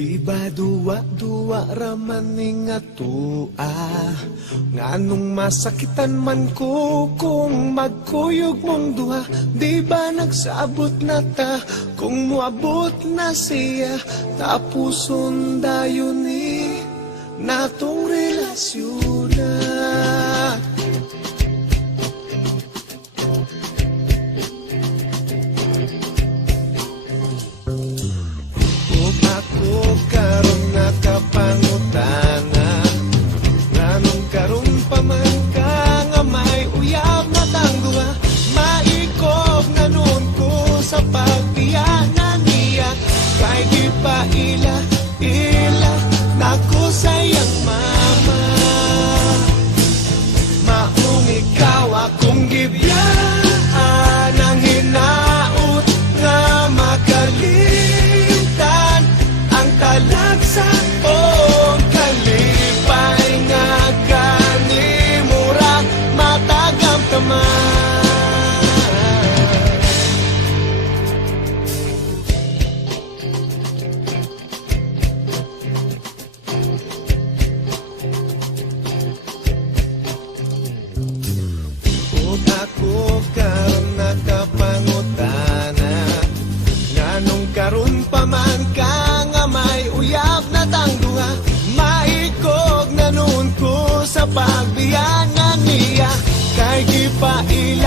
Di ba duwa-duwa raman ning atua, nganong masakitan man ko kung magkuyog mong duha. Di ba nagsabot na ta kung muabot na siya, tapuson dayon ni natong relasyon na. Ako karon nakapangutana, nganong karon pa man ka nga may uyab na tangduha. Maikob na nun ko sa pagtiyanan niya, kay di pa ila nako sayang mama. Maong ikaw akong gibiyaan ang hinaut nga makalimtan ang talagsa o kalipay nga kanimura matagamtaman. Ako karon nakapangutana, nganong karon pa man ka nga may uyab na tangduha. Maikog na nun ko sa pagbiyanan niya, kay gipail